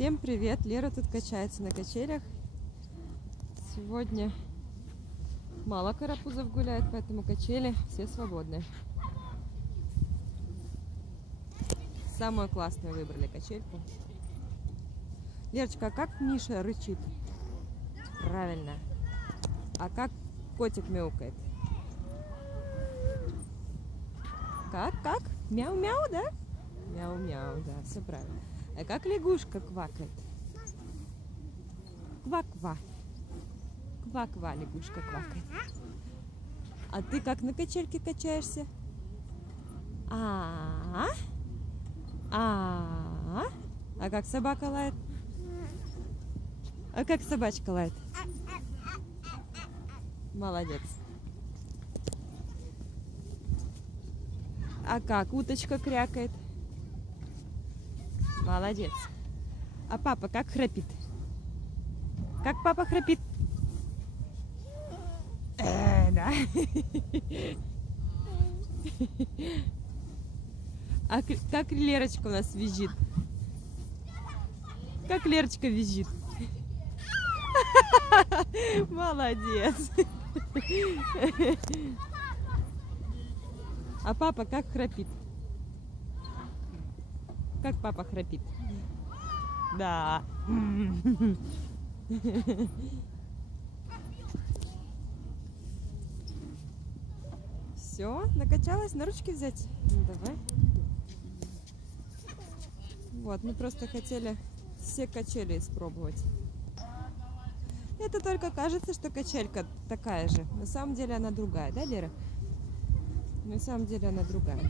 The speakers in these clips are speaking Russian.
Всем привет! Лера тут качается на качелях. Сегодня мало карапузов гуляет, поэтому качели все свободны. Самую классную выбрали качельку. Лерочка, а как Миша рычит? Правильно. А как котик мяукает? Как? Мяу-мяу, да? Мяу-мяу, да, все правильно. А как лягушка квакает? Ква-ква. Ква-ква, лягушка квакает. А ты как на качельке качаешься? А как собака лает? А как собачка лает? Молодец. А как уточка крякает? Молодец. А папа как храпит? Как папа храпит? Да. А как Лерочка у нас визжит? Как Лерочка визжит? Молодец. А папа как храпит? Как папа храпит? Да. Все, накачалась, на ручки взять? Ну, давай. Вот, мы просто хотели все качели испробовать. Это только кажется, что качелька такая же. На самом деле она другая, да, Лера? На самом деле она другая.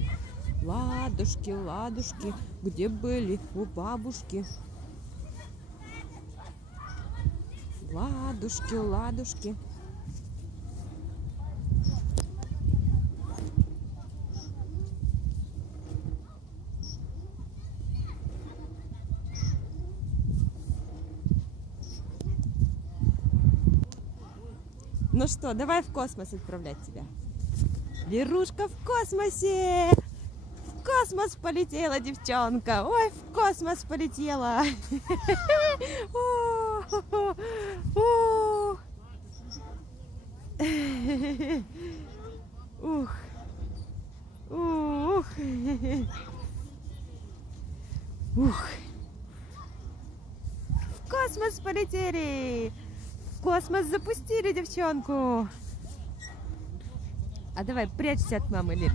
Ладушки, ладушки, где были у бабушки? Ладушки, ладушки. Ну что, давай в космос отправлять тебя. Лерушка в космосе! В космос полетела девчонка! Ой, в космос полетела! Ух! Ух! Ух! В космос полетели! В космос запустили девчонку! А давай прячься от мамы, Лер.